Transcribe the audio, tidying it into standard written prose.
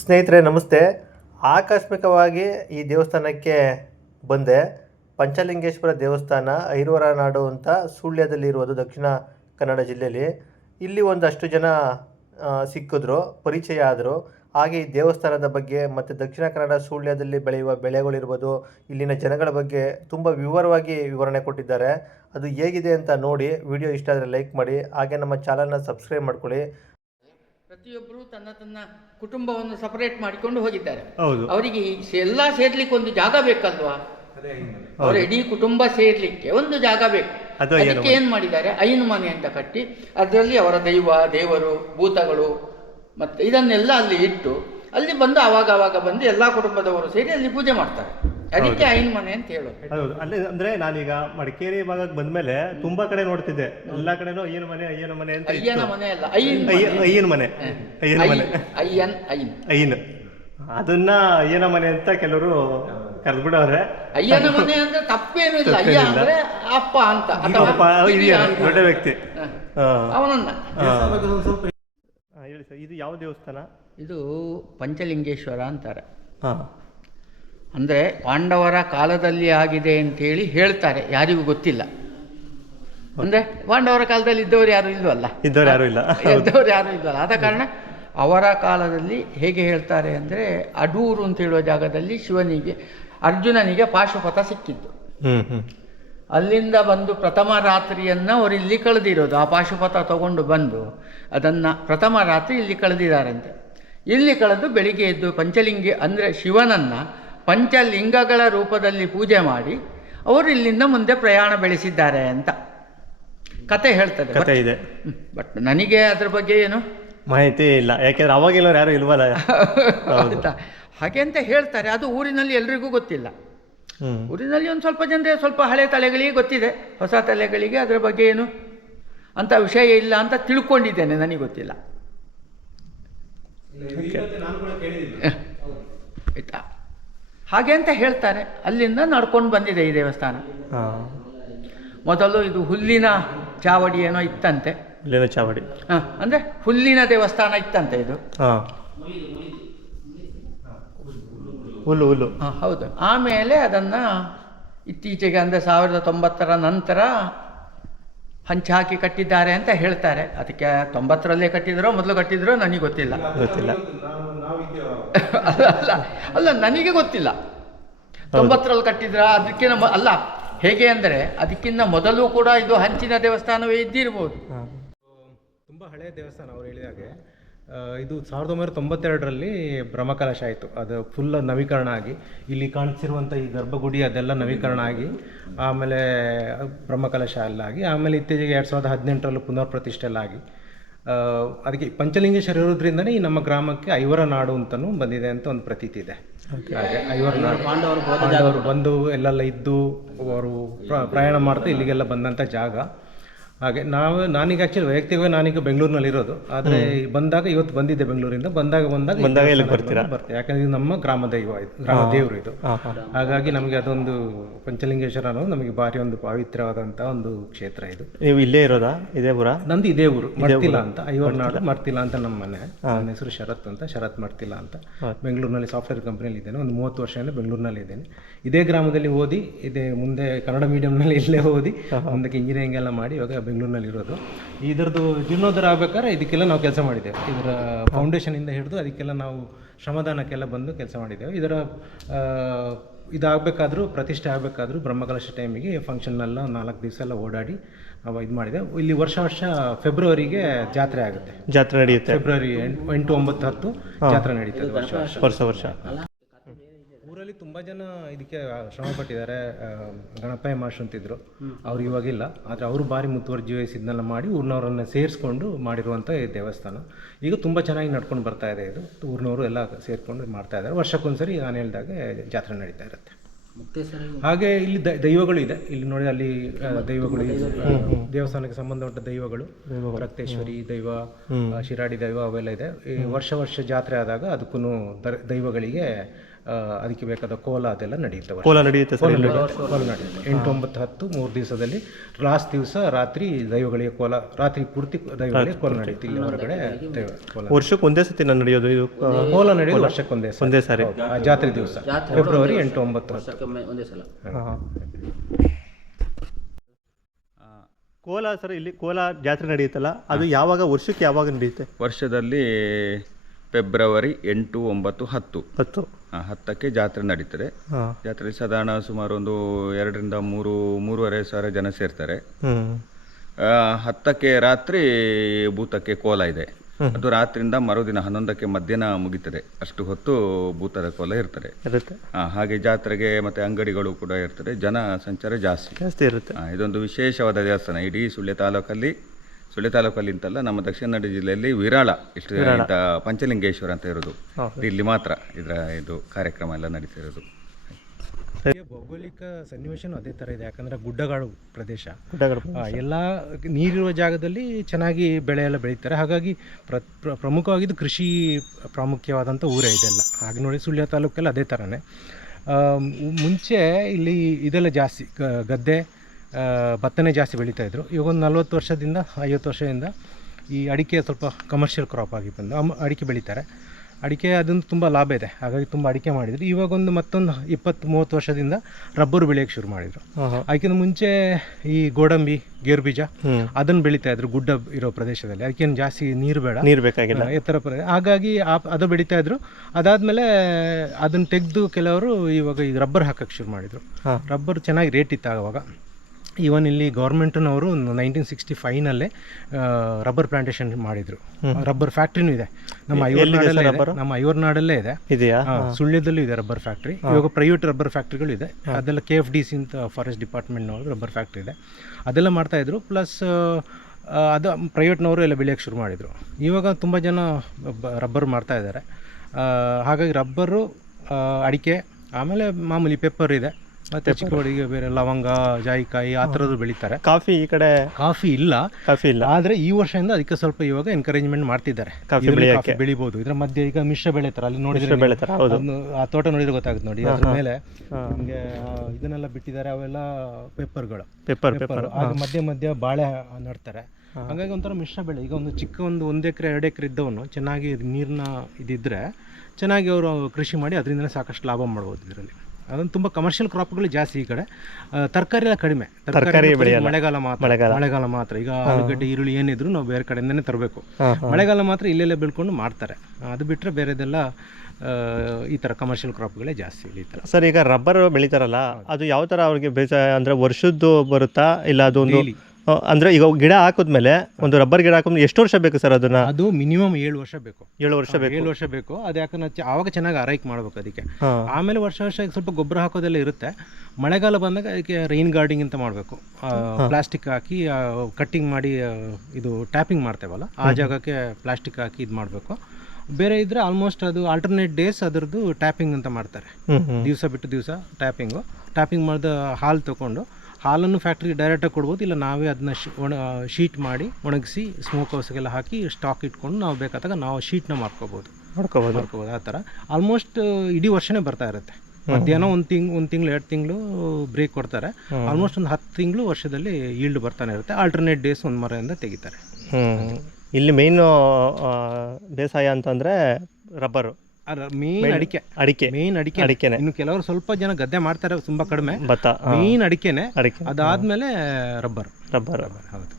ಸ್ನೇಹಿತರೆ ನಮಸ್ತೆ. ಆಕಸ್ಮಿಕವಾಗಿ ಈ ದೇವಸ್ಥಾನಕ್ಕೆ ಬಂದೆ. ಪಂಚಲಿಂಗೇಶ್ವರ ದೇವಸ್ಥಾನ ಐರ್ವರ ನಾಡು ಅಂತ ಸುಳ್ಯದಲ್ಲಿರುವುದು ದಕ್ಷಿಣ ಕನ್ನಡ ಜಿಲ್ಲೆಯಲ್ಲಿ. ಇಲ್ಲಿ ಒಂದಷ್ಟು ಜನ ಸಿಕ್ಕಿದ್ರು, ಪರಿಚಯ ಆದರು. ಹಾಗೆ ಈ ದೇವಸ್ಥಾನದ ಬಗ್ಗೆ ಮತ್ತು ದಕ್ಷಿಣ ಕನ್ನಡ ಸುಳ್ಯದಲ್ಲಿ ಬೆಳೆಯುವ ಬೆಳೆಗಳಿರ್ಬೋದು, ಇಲ್ಲಿನ ಜನಗಳ ಬಗ್ಗೆ ತುಂಬ ವಿವರವಾಗಿ ವಿವರಣೆ ಕೊಟ್ಟಿದ್ದಾರೆ. ಅದು ಹೇಗಿದೆ ಅಂತ ನೋಡಿ, ವಿಡಿಯೋ ಇಷ್ಟ ಆದರೆ ಲೈಕ್ ಮಾಡಿ, ಹಾಗೆ ನಮ್ಮ ಚಾನಲ್ನ ಸಬ್ಸ್ಕ್ರೈಬ್ ಮಾಡ್ಕೊಳ್ಳಿ. ಪ್ರತಿಯೊಬ್ಬರು ತನ್ನ ತನ್ನ ಕುಟುಂಬವನ್ನು ಸಪರೇಟ್ ಮಾಡಿಕೊಂಡು ಹೋಗಿದ್ದಾರೆ. ಹೌದು, ಅವರಿಗೆ ಎಲ್ಲ ಸೇರ್ಲಿಕ್ಕೆ ಒಂದು ಜಾಗ ಬೇಕಲ್ವಾ? ಅವರ ಇಡೀ ಕುಟುಂಬ ಸೇರ್ಲಿಕ್ಕೆ ಒಂದು ಜಾಗ ಬೇಕು. ಅದಕ್ಕೆ ಏನ್ ಮಾಡಿದ್ದಾರೆ, ಐನು ಮನೆ ಅಂತ ಕಟ್ಟಿ ಅದರಲ್ಲಿ ಅವರ ದೇವರು, ಭೂತಗಳು ಮತ್ತೆ ಇದನ್ನೆಲ್ಲ ಅಲ್ಲಿ ಇಟ್ಟು ಅಲ್ಲಿ ಬಂದು ಆವಾಗ ಬಂದು ಎಲ್ಲಾ ಕುಟುಂಬದವರು ಸೇರಿ ಅಲ್ಲಿ ಪೂಜೆ ಮಾಡ್ತಾರೆ. ಅದಕ್ಕೆ ಐನು ಮನೆ ಅಂತ ಹೇಳೋದು. ಹೌದು. ಅಲ್ಲಿ ಅಂದ್ರೆ ನಾನೀಗ ಮಡಿಕೇರಿ ಭಾಗಕ್ಕೆ ಬಂದ್ಮೇಲೆ ತುಂಬಾ ಕಡೆ ನೋಡ್ತಿದ್ದೆ, ಎಲ್ಲಾ ಕಡೆನೂ ಅಯ್ಯನ ಮನೆ ಅಂತ. ಅಯ್ಯನ ಮನೆ ಅಲ್ಲ, ಅಯ್ಯನ ಮನೆ. ಐನ್ ಅದನ್ನ ಅಯ್ಯನ ಮನೆ ಅಂತ ಕೆಲವರು ಕರೆದ್ಬಿಡವ್ರೆ. ಅಯ್ಯನ ಮನೆ ಅಂದ್ರೆ ತಪ್ಪೇನು ಇಲ್ಲ. ಅಯ್ಯ ಅಂದ್ರೆ ಅಪ್ಪ ಅಂತ, ದೊಡ್ಡ ವ್ಯಕ್ತಿ ಅವನನ್ನ. ಹೇಳಿ ಸರ್, ಇದು ಯಾವ ದೇವಸ್ಥಾನ? ಇದು ಪಂಚಲಿಂಗೇಶ್ವರ ಅಂತಾರೆ. ಅಂದರೆ ಪಾಂಡವರ ಕಾಲದಲ್ಲಿ ಆಗಿದೆ ಅಂತೇಳಿ ಹೇಳ್ತಾರೆ, ಯಾರಿಗೂ ಗೊತ್ತಿಲ್ಲ. ಅಂದರೆ ಪಾಂಡವರ ಕಾಲದಲ್ಲಿ ಇದ್ದವರು ಯಾರು ಇಲ್ವಲ್ಲ, ಇದ್ದವರು ಯಾರು ಇಲ್ವಲ್ಲ. ಆದ ಕಾರಣ ಅವರ ಕಾಲದಲ್ಲಿ ಹೇಗೆ ಹೇಳ್ತಾರೆ ಅಂದರೆ, ಅಡೂರು ಅಂತ ಹೇಳುವ ಜಾಗದಲ್ಲಿ ಅರ್ಜುನನಿಗೆ ಪಾಶುಪತ ಸಿಕ್ಕಿದ್ದು. ಅಲ್ಲಿಂದ ಬಂದು ಪ್ರಥಮ ರಾತ್ರಿಯನ್ನು ಅವರು ಇಲ್ಲಿ ಕಳೆದಿರೋದು. ಆ ಪಾಶುಪತ ತಗೊಂಡು ಬಂದು ಅದನ್ನು ಪ್ರಥಮ ರಾತ್ರಿ ಇಲ್ಲಿ ಕಳೆದಿದ್ದಾರಂತೆ. ಇಲ್ಲಿ ಕಳೆದು ಬೆಳಿಗ್ಗೆ ಎದ್ದು ಪಂಚಲಿಂಗಿ ಅಂದರೆ ಶಿವನನ್ನು ಪಂಚಲಿಂಗಗಳ ರೂಪದಲ್ಲಿ ಪೂಜೆ ಮಾಡಿ ಅವರು ಇಲ್ಲಿಂದ ಮುಂದೆ ಪ್ರಯಾಣ ಬೆಳೆಸಿದ್ದಾರೆ ಅಂತ ಕತೆ ಹೇಳ್ತದೆ. ಕತೆ ಇದೆ, ಬಟ್ ನನಗೆ ಅದ್ರ ಬಗ್ಗೆ ಏನು ಮಾಹಿತಿ ಇಲ್ಲ, ಯಾಕೆಂದ್ರೆ ಅವಾಗಿಲ್ಲ ಯಾರು ಇಲ್ವಲ್ಲ. ಹಾಗೆ ಅಂತ ಹೇಳ್ತಾರೆ. ಅದು ಊರಿನಲ್ಲಿ ಎಲ್ರಿಗೂ ಗೊತ್ತಿಲ್ಲ. ಊರಿನಲ್ಲಿ ಒಂದು ಸ್ವಲ್ಪ ಜನರೇ, ಸ್ವಲ್ಪ ಹಳೆ ತಲೆಗಳಿಗೆ ಗೊತ್ತಿದೆ, ಹೊಸ ತಲೆಗಳಿಗೆ ಅದರ ಬಗ್ಗೆ ಏನು ಅಂತ ವಿಷಯ ಇಲ್ಲ ಅಂತ ತಿಳ್ಕೊಂಡಿದ್ದೇನೆ, ನನಗೆ ಗೊತ್ತಿಲ್ಲ. ಆಯ್ತಾ? ಹಾಗೆ ಅಂತ ಹೇಳ್ತಾರೆ. ಅಲ್ಲಿಂದ ನಡ್ಕೊಂಡು ಬಂದಿದೆ ಈ ದೇವಸ್ಥಾನ. ಮೊದಲು ಇದು ಹುಲ್ಲಿನ ಚಾವಡಿ ಏನೋ ಇತ್ತಂತೆ. ಹುಲ್ಲಿನ ಚಾವಡಿ ಅಂದ್ರೆ ಹುಲ್ಲಿನ ದೇವಸ್ಥಾನ ಇತ್ತಂತೆ ಇದು. ಹುಲ್ಲು ಹೌದು. ಆಮೇಲೆ ಅದನ್ನು ಇತ್ತೀಚೆಗೆ ಅಂದರೆ 1990 ನಂತರ ಹಂಚಾಕಿ ಕಟ್ಟಿದ್ದಾರೆ ಅಂತ ಹೇಳ್ತಾರೆ. ಅದಕ್ಕೆ 90ರಲ್ಲೇ ಕಟ್ಟಿದ್ರೋ ಮೊದಲು ಕಟ್ಟಿದ್ರೋ ನನಗೆ ಗೊತ್ತಿಲ್ಲ. ಅಲ್ಲ ನನಗೆ ಗೊತ್ತಿಲ್ಲ 90ರಲ್ಲಿ ಕಟ್ಟಿದ್ರ ಅದಕ್ಕಿಂತ ಅಲ್ಲ. ಹೇಗೆ ಅಂದರೆ ಅದಕ್ಕಿಂತ ಮೊದಲು ಕೂಡ ಇದು ಹಂಚಿನ ದೇವಸ್ಥಾನವೇ ಇದ್ದಿರ್ಬೋದು. ತುಂಬ ಹಳೆಯ ದೇವಸ್ಥಾನ ಅವ್ರು ಹೇಳಿದಾಗೆ. ಇದು 1992ರಲ್ಲಿ ಬ್ರಹ್ಮಕಲಶ ಆಯಿತು. ಅದು ಫುಲ್ ನವೀಕರಣ ಆಗಿ ಇಲ್ಲಿ ಕಾಣಿಸಿರುವಂಥ ಈ ಗರ್ಭಗುಡಿ ಅದೆಲ್ಲ ನವೀಕರಣ ಆಗಿ ಆಮೇಲೆ ಬ್ರಹ್ಮಕಲಶ ಎಲ್ಲ ಆಗಿ ಆಮೇಲೆ ಇತ್ತೀಚೆಗೆ 2018ರಲ್ಲೂ ಪುನರ್ ಪ್ರತಿಷ್ಠೆ ಎಲ್ಲ ಆಗಿ ಅದಕ್ಕೆ ಪಂಚಲಿಂಗೇಶ್ವರ ಇರೋದ್ರಿಂದನೇ ಈ ನಮ್ಮ ಗ್ರಾಮಕ್ಕೆ ಐವರ ನಾಡು ಅಂತಲೂ ಬಂದಿದೆ ಅಂತ ಒಂದು ಪ್ರತೀತಿ ಇದೆ. ಹಾಗೆ ಐವರ ನಾಡು ಪಾಂಡವರು ಬಂದು ಎಲ್ಲೆಲ್ಲ ಇದ್ದು ಅವರು ಪ್ರಯಾಣ ಮಾಡ್ತಾ ಇಲ್ಲಿಗೆಲ್ಲ ಬಂದಂಥ ಜಾಗ. ಹಾಗೆ ನಾನೀಗ ಆ್ಯಕ್ಚುಲಿ ವೈಯಕ್ತಿಕವಾಗಿ ನಾನೀಗ ಬೆಂಗಳೂರಿನಲ್ಲಿ ಇರೋದು. ಆದರೆ ಬಂದಾಗ ಇವತ್ತು ಬಂದಿದ್ದೆ ಬೆಂಗಳೂರಿಂದ. ಬಂದಾಗ ಬರ್ತೀರಾ? ಯಾಕಂದ್ರೆ ಇದು ನಮ್ಮ ಗ್ರಾಮ ದೇವರು ಇದು. ಹಾಗಾಗಿ ನಮಗೆ ಅದೊಂದು ಪಂಚಲಿಂಗೇಶ್ವರ ಅನ್ನೋದು ನಮಗೆ ಭಾರಿ ಒಂದು ಪವಿತ್ರವಾದಂಥ ಒಂದು ಕ್ಷೇತ್ರ ಇದು. ನೀವು ಇಲ್ಲೇ ಇರೋದಾ? ಇದೇ ಊರ? ನಂದು ಇದೇ ಊರು, ಮರ್ತಿಲ್ಲ ಅಂತ. ಐವರ್ನಾಡು ಮರ್ತಿಲ್ಲ ಅಂತ ನಮ್ಮ ಮನೆ. ನನ್ನ ಹೆಸರು ಶರತ್ ಅಂತ, ಶರತ್ ಮರ್ತಿಲ್ಲ ಅಂತ. ಬೆಂಗಳೂರಿನಲ್ಲಿ ಸಾಫ್ಟ್ವೇರ್ ಕಂಪ್ನಿಯಲ್ಲಿ ಇದ್ದೇನೆ. ಒಂದು 30 ವರ್ಷದಿಂದ ಬೆಂಗಳೂರಿನಲ್ಲಿ ಇದ್ದೇನೆ. ಇದೇ ಗ್ರಾಮದಲ್ಲಿ ಓದಿ, ಮುಂದೆ ಕನ್ನಡ ಮೀಡಿಯಂನಲ್ಲಿ ಇಲ್ಲೇ ಓದಿ ಮುಂದಕ್ಕೆ ಇಂಜಿನಿಯರಿಂಗ್ ಎಲ್ಲ ಮಾಡಿ ಇವಾಗ ಬೆಂಗಳೂರಿನಲ್ಲಿ ಇರೋದು. ಇದರದ್ದು ಜೀರ್ಣೋದ್ಧಾರ ಆಗಬೇಕಾದ್ರೆ ಇದಕ್ಕೆಲ್ಲ ನಾವು ಕೆಲಸ ಮಾಡಿದ್ದೇವೆ. ಇದರ ಫೌಂಡೇಶನಿಂದ ಹಿಡಿದು ಅದಕ್ಕೆಲ್ಲ ನಾವು ಶ್ರಮದಾನಕ್ಕೆಲ್ಲ ಬಂದು ಕೆಲಸ ಮಾಡಿದ್ದೇವೆ. ಇದರ ಇದಾಗಬೇಕಾದ್ರೂ, ಪ್ರತಿಷ್ಠೆ ಆಗಬೇಕಾದ್ರೂ ಬ್ರಹ್ಮಕಲಶ ಟೈಮಿಗೆ ಫಂಕ್ಷನ್ನೆಲ್ಲ 4 ದಿವಸ ಎಲ್ಲ ಓಡಾಡಿ ನಾವು ಇದು ಮಾಡಿದೆ. ಇಲ್ಲಿ ವರ್ಷ ಫೆಬ್ರವರಿಗೆ ಜಾತ್ರೆ ಆಗುತ್ತೆ. ಜಾತ್ರೆ ನಡೆಯುತ್ತೆ. ಫೆಬ್ರವರಿ 8, 9, 10 ಜಾತ್ರೆ ನಡೀತದೆ ವರ್ಷ. ಊರಲ್ಲಿ ತುಂಬ ಜನ ಇದಕ್ಕೆ ಶ್ರಮ ಪಟ್ಟಿದ್ದಾರೆ. ಗಣಪಯ್ಯ ಮಾಸ್ಟರ್ ಅಂತಿದ್ರು, ಅವ್ರು ಇವಾಗಿಲ್ಲ. ಆದರೆ ಅವರು ಭಾರಿ ಮುತುವರ್ಜಿ ವಹಿಸಿದ್ನೆಲ್ಲ ಮಾಡಿ ಊರಿನವರನ್ನು ಸೇರಿಸ್ಕೊಂಡು ಮಾಡಿರುವಂಥ ಈ ದೇವಸ್ಥಾನ ಈಗ ತುಂಬ ಚೆನ್ನಾಗಿ ನಡ್ಕೊಂಡು ಬರ್ತಾ ಇದೆ. ಇದು ಊರಿನವರು ಎಲ್ಲ ಸೇರಿಕೊಂಡು ಮಾಡ್ತಾ ಇದ್ದಾರೆ. ವರ್ಷಕ್ಕೊಂದ್ಸರಿ ನಾನು ಹೇಳಿದಾಗೆ ಜಾತ್ರೆ ನಡೀತಾ ಇರುತ್ತೆ. ಹಾಗೆ ಇಲ್ಲಿ ದೈವಗಳು ಇದೆ. ಇಲ್ಲಿ ನೋಡಿ, ಅಲ್ಲಿ ದೈವಗಳು, ದೇವಸ್ಥಾನಕ್ಕೆ ಸಂಬಂಧಪಟ್ಟ ದೈವಗಳು, ರಕ್ತೇಶ್ವರಿ ದೈವ, ಶಿರಾಡಿ ದೈವ ಅವೆಲ್ಲ ಇದೆ. ಈ ವರ್ಷ ಜಾತ್ರೆ ಆದಾಗ ಅದಕ್ಕೂ ದೈವಗಳಿಗೆ ಅದಕ್ಕೆ ಬೇಕಾದ ಕೋಲ ಅದೆಲ್ಲ ನಡೆಯುತ್ತೆ. ಕೋಲ ನಡೆಯುತ್ತೆ ಸರ್? ಕೋಲ ನಡೆಯುತ್ತೆ 8, 9, 10 3 ದಿವಸದಲ್ಲಿ. ಲಾಸ್ಟ್ ದಿವಸ ರಾತ್ರಿ ದೈವಗಳಿಗೆ ಕೋಲ, ರಾತ್ರಿ ಪೂರ್ತಿ ದೈವಗಳಿಗೆ ಕೋಲ ನಡೆಯುತ್ತೆ ಇಲ್ಲಿ ಹೊರಗಡೆ. ಕೋಲ ವರ್ಷಕ್ಕೆ ಒಂದೇ ಸತಿ ನಡೆಯೋದು ಇದು ಕೋಲ ನಡೆಯೋದು ವರ್ಷಕ್ಕೊಂದೇ ಒಂದೇ ಸಾರಿ ಜಾತ್ರೆ ದಿವಸ ಫೆಬ್ರವರಿ 8, 9, 10 ಒಂದೇ ಸಲ. ಕೋಲ ಸರ್, ಇಲ್ಲಿ ಕೋಲ ಜಾತ್ರೆ ನಡೆಯುತ್ತಲ್ಲ, ಅದು ಯಾವಾಗ, ವರ್ಷಕ್ಕೆ ಯಾವಾಗ ನಡೆಯುತ್ತೆ? ವರ್ಷದಲ್ಲಿ ಫೆಬ್ರವರಿ 8, 9, 10 10ಕ್ಕೆ ಜಾತ್ರೆ ನಡೀತದೆ. ಜಾತ್ರೆ ಸಾಧಾರಣ ಸುಮಾರು ಒಂದು 2ರಿಂದ 3-3.5 ಸಾವಿರ ಜನ ಸೇರ್ತಾರೆ. 10ಕ್ಕೆ ರಾತ್ರಿ ಭೂತಕ್ಕೆ ಕೋಲ ಇದೆ. ಅದು ರಾತ್ರಿಯಿಂದ ಮರುದಿನ 11ಕ್ಕೆ ಮಧ್ಯಾಹ್ನ ಮುಗಿತದೆ. ಅಷ್ಟು ಹೊತ್ತು ಭೂತದ ಕೋಲ ಇರ್ತದೆ. ಹಾಗೆ ಜಾತ್ರೆಗೆ ಮತ್ತೆ ಅಂಗಡಿಗಳು ಕೂಡ ಇರ್ತದೆ, ಜನ ಸಂಚಾರ ಜಾಸ್ತಿ ಇರುತ್ತೆ. ಇದೊಂದು ವಿಶೇಷವಾದ ದೇವಸ್ಥಾನ ಇಡೀ ಸುಳ್ಯ ತಾಲೂಕಲ್ಲಿ ಅಂತಲ್ಲ, ನಮ್ಮ ದಕ್ಷಿಣ ಕನ್ನಡ ಜಿಲ್ಲೆಯಲ್ಲಿ ವಿರಾಳ ಇಂಥ ಪಂಚಲಿಂಗೇಶ್ವರ ಅಂತ ಇರೋದು ಇಲ್ಲಿ ಮಾತ್ರ ಇದು ಕಾರ್ಯಕ್ರಮ ಎಲ್ಲ ನಡೀತಾ ಇರೋದು. ಭೌಗೋಳಿಕ ಸನ್ನಿವೇಶನೂ ಅದೇ ಥರ ಇದೆ. ಯಾಕಂದರೆ ಗುಡ್ಡಗಾಡು ಪ್ರದೇಶ, ಎಲ್ಲ ನೀರಿರುವ ಜಾಗದಲ್ಲಿ ಚೆನ್ನಾಗಿ ಬೆಳೆ ಎಲ್ಲ ಬೆಳೀತಾರೆ. ಹಾಗಾಗಿ ಪ್ರಮುಖವಾಗಿದ್ದು ಕೃಷಿ ಪ್ರಾಮುಖ್ಯವಾದಂಥ ಊರೇ ಇದೆಲ್ಲ. ಹಾಗೆ ನೋಡಿ ಸುಳ್ಯ ತಾಲೂಕಲ್ಲಿ ಅದೇ ಥರನೇ. ಮುಂಚೆ ಇಲ್ಲಿ ಇದೆಲ್ಲ ಜಾಸ್ತಿ ಗದ್ದೆ, ಭತ್ತನೇ ಜಾಸ್ತಿ ಬೆಳೀತಾಯಿದ್ರು. ಇವಾಗ ಒಂದು 40 ವರ್ಷದಿಂದ 50 ವರ್ಷದಿಂದ ಈ ಅಡಿಕೆ ಸ್ವಲ್ಪ ಕಮರ್ಷಿಯಲ್ ಕ್ರಾಪ್ ಆಗಿ ಬಂದು ಅಡಿಕೆ ಬೆಳೀತಾರೆ. ಅಡಿಕೆ ಅದೊಂದು ತುಂಬ ಲಾಭ ಇದೆ, ಹಾಗಾಗಿ ತುಂಬ ಅಡಿಕೆ ಮಾಡಿದರು. ಇವಾಗ ಮತ್ತೊಂದು 20-30 ವರ್ಷದಿಂದ ರಬ್ಬರು ಬೆಳೆಯೋಕ್ಕೆ ಶುರು ಮಾಡಿದರು. ಅದಕ್ಕಿಂತ ಮುಂಚೆ ಈ ಗೋಡಂಬಿ, ಗೇರು ಬೀಜ ಅದನ್ನು ಬೆಳೀತಾಯಿದ್ರು ಗುಡ್ಡ ಇರೋ ಪ್ರದೇಶದಲ್ಲಿ. ಅದಕ್ಕೇನು ಜಾಸ್ತಿ ನೀರು ಬೇಕಾಗಿಲ್ಲ, ಎತ್ತರ ಪ್ರದೇಶ. ಹಾಗಾಗಿ ಅದು ಬೆಳೀತಾಯಿದ್ರು. ಅದಾದಮೇಲೆ ಅದನ್ನು ತೆಗೆದು ಕೆಲವರು ಇವಾಗ ಈ ರಬ್ಬರ್ ಹಾಕೋಕ್ಕೆ ಶುರು ಮಾಡಿದರು. ರಬ್ಬರ್ ಚೆನ್ನಾಗಿ ರೇಟ್ ಇತ್ತು ಆವಾಗ. ಈವನ್ ಇಲ್ಲಿ ಗೌರ್ಮೆಂಟ್ನವರು 1965ನಲ್ಲೇ ರಬ್ಬರ್ ಪ್ಲಾಂಟೇಶನ್ ಮಾಡಿದರು. ರಬ್ಬರ್ ಫ್ಯಾಕ್ಟ್ರಿನೂ ಇದೆ ನಮ್ಮ ಐವರ್ನಾಡಲ್ಲೇ ಇದೆ. ಸುಳ್ಯದಲ್ಲೂ ಇದೆ ರಬ್ಬರ್ ಫ್ಯಾಕ್ಟ್ರಿ. ಇವಾಗ ಪ್ರೈವೇಟ್ ರಬ್ಬರ್ ಫ್ಯಾಕ್ಟ್ರಿಗಳು ಇದೆ. ಅದೆಲ್ಲ KFDC ಅಂತ ಫಾರೆಸ್ಟ್ ಡಿಪಾರ್ಟ್ಮೆಂಟ್ನವರು ರಬ್ಬರ್ ಫ್ಯಾಕ್ಟ್ರಿ ಇದೆ, ಅದೆಲ್ಲ ಮಾಡ್ತಾಯಿದ್ರು. ಪ್ಲಸ್ ಅದು ಪ್ರೈವೇಟ್ನವರು ಎಲ್ಲ ಬೆಳೆಯೋಕ್ಕೆ ಶುರು ಮಾಡಿದರು. ಇವಾಗ ತುಂಬ ಜನ ರಬ್ಬರ್ ಮಾಡ್ತಾ ಇದ್ದಾರೆ. ಹಾಗಾಗಿ ರಬ್ಬರು, ಅಡಿಕೆ, ಆಮೇಲೆ ಮಾಮೂಲಿ ಪೆಪ್ಪರ್ ಇದೆ, ಮತ್ತು ಚಿಕ್ಕವಡಿಗೆ ಬೇರೆ ಲವಂಗ, ಜಾಯಿಕಾಯಿ ಆ ಥರದ್ದು ಬೆಳೀತಾರೆ. ಕಾಫಿ ಈ ಕಡೆ ಕಾಫಿ ಇಲ್ಲ. ಆದರೆ ಈ ವರ್ಷದಿಂದ ಅದಕ್ಕೆ ಸ್ವಲ್ಪ ಇವಾಗ ಎನ್ಕರೇಜ್ಮೆಂಟ್ ಮಾಡ್ತಿದ್ದಾರೆ. ಕಾಫಿ ಬೆಳಿಬೋದು. ಇದರ ಮಧ್ಯೆ ಈಗ ಮಿಶ್ರ ಬೆಳೆ ಥರ ಅಲ್ಲಿ ನೋಡಿದ್ರೆ ಆ ತೋಟ ನೋಡಿದ್ರೆ ಗೊತ್ತಾಗುತ್ತೆ ನೋಡಿ. ಅದ್ರ ಮೇಲೆ ನಿಮಗೆ ಇದನ್ನೆಲ್ಲ ಬಿಟ್ಟಿದ್ದಾರೆ, ಅವೆಲ್ಲ ಪೆಪ್ಪರ್ಗಳು. ಆಗ ಮಧ್ಯೆ ಬಾಳೆ ನಡ್ತಾರೆ. ಹಾಗಾಗಿ ಒಂಥರ ಮಿಶ್ರ ಬೆಳೆ. ಈಗ ಒಂದು ಚಿಕ್ಕ 1 ಎಕರೆ 2 ಎಕರೆ ಇದ್ದವನು ಚೆನ್ನಾಗಿ ನೀರಿನ ಇದಿದ್ರೆ ಚೆನ್ನಾಗಿ ಅವರು ಕೃಷಿ ಮಾಡಿ ಅದರಿಂದನೇ ಸಾಕಷ್ಟು ಲಾಭ ಮಾಡ್ಬೋದು. ಇದರಲ್ಲಿ ಅದೊಂದು ತುಂಬ ಕಮರ್ಷಿಯಲ್ ಕ್ರಾಪ್ಗಳು ಜಾಸ್ತಿ ಈ ಕಡೆ. ತರಕಾರಿ ಎಲ್ಲ ಕಡಿಮೆ. ತರಕಾರಿ ಮಳೆಗಾಲ ಮಾತ್ರ. ಈಗ ಆಲೂಗಡ್ಡೆ, ಈರುಳ್ಳಿ ಏನಿದ್ರು ನಾವು ಬೇರೆ ಕಡೆಯಿಂದನೇ ತರಬೇಕು. ಮಳೆಗಾಲ ಮಾತ್ರ ಇಲ್ಲೆಲ್ಲ ಬೆಳ್ಕೊಂಡು ಮಾಡ್ತಾರೆ. ಅದು ಬಿಟ್ಟರೆ ಬೇರೆದೆಲ್ಲ ಈ ಥರ ಕಮರ್ಷಿಯಲ್ ಕ್ರಾಪ್ಗಳೇ ಜಾಸ್ತಿ ಈ ಥರ. ಸರ್, ಈಗ ರಬ್ಬರ್ ಬೆಳೀತಾರಲ್ಲ, ಅದು ಯಾವ ಥರ ಅವ್ರಿಗೆ ಅಂದರೆ ವರ್ಷದ್ದು ಬರುತ್ತಾ ಇಲ್ಲ ಅದೊಂದು ಅಂದರೆ ಈಗ ಗಿಡ ಹಾಕಿದ್ಮೇಲೆ ಒಂದು ರಬ್ಬರ್ ಗಿಡ ಹಾಕಿದ್ಮೇಲೆ ಎಷ್ಟು ವರ್ಷ ಬೇಕು ಸರ್ ಅದನ್ನ? ಅದು ಮಿನಿಮಮ್ 7 ವರ್ಷ ಬೇಕು. 7 ವರ್ಷ ಬೇಕು. ಅದು ಯಾಕಂದ್ರೆ ಆವಾಗ ಚೆನ್ನಾಗಿ ಆರೈಕೆ ಮಾಡಬೇಕು ಅದಕ್ಕೆ. ಆಮೇಲೆ ವರ್ಷ ಸ್ವಲ್ಪ ಗೊಬ್ಬರ ಹಾಕೋದೆಲ್ಲ ಇರುತ್ತೆ. ಮಳೆಗಾಲ ಬಂದಾಗ ಅದಕ್ಕೆ ರೈನ್ ಗಾರ್ಡಿಂಗ್ ಅಂತ ಮಾಡಬೇಕು. ಪ್ಲಾಸ್ಟಿಕ್ ಹಾಕಿ ಕಟ್ಟಿಂಗ್ ಮಾಡಿ ಇದು ಟ್ಯಾಪಿಂಗ್ ಮಾಡ್ತೇವಲ್ಲ, ಆ ಜಾಗಕ್ಕೆ ಪ್ಲಾಸ್ಟಿಕ್ ಹಾಕಿ ಇದು ಮಾಡಬೇಕು. ಬೇರೆ ಇದ್ರೆ ಆಲ್ಮೋಸ್ಟ್ ಅದು ಆಲ್ಟರ್ನೇಟ್ ಡೇಸ್ ಅದರದ್ದು ಟ್ಯಾಪಿಂಗ್ ಅಂತ ಮಾಡ್ತಾರೆ. ದಿವಸ ಬಿಟ್ಟು ದಿವಸ ಟ್ಯಾಪಿಂಗ್ ಮಾಡಿದ ಹಾಲು ತೊಗೊಂಡು ಹಾಲನ್ನು ಫ್ಯಾಕ್ಟ್ರಿಗೆ ಡೈರೆಕ್ಟಾಗಿ ಕೊಡ್ಬೋದು. ಇಲ್ಲ ನಾವೇ ಅದನ್ನ ಶೀಟ್ ಮಾಡಿ ಒಣಗಿಸಿ ಸ್ಮೋಕ್ ಹೌಸ್ಗೆಲ್ಲ ಹಾಕಿ ಸ್ಟಾಕ್ ಇಟ್ಕೊಂಡು ನಾವು ಬೇಕಾದಾಗ ನಾವು ಶೀಟ್ನ ಮಾಡ್ಕೋಬೋದು. ಆ ಥರ ಆಲ್ಮೋಸ್ಟ್ ಇಡೀ ವರ್ಷನೇ ಬರ್ತಾ ಇರುತ್ತೆ. ಮಧ್ಯಾಹ್ನ ಒಂದು ತಿಂಗಳು 2 ತಿಂಗಳು ಬ್ರೇಕ್ ಕೊಡ್ತಾರೆ. ಆಲ್ಮೋಸ್ಟ್ ಒಂದು 10 ತಿಂಗಳು ವರ್ಷದಲ್ಲಿ ಈಲ್ಡ್ ಬರ್ತಾನೆ ಇರುತ್ತೆ. ಆಲ್ಟರ್ನೇಟ್ ಡೇಸ್ ಒಂದು ಮರದಿಂದ ತೆಗಿತಾರೆ. ಇಲ್ಲಿ ಮೇನ್ ಬೇಸಾಯ ಅಂತಂದರೆ ರಬ್ಬರು, ಮೇನ್ ಅಡಿಕೆನೆ. ಇನ್ನು ಕೆಲವರು ಸ್ವಲ್ಪ ಜನ ಗದ್ದೆ ಮಾಡ್ತಾರೆ, ತುಂಬಾ ಕಡಿಮೆ. ಭತ್ತ, ಮೇನ್ ಅಡಿಕೆನೆ. ಅದಾದ್ಮೇಲೆ ರಬ್ಬರ್. ಹೌದು.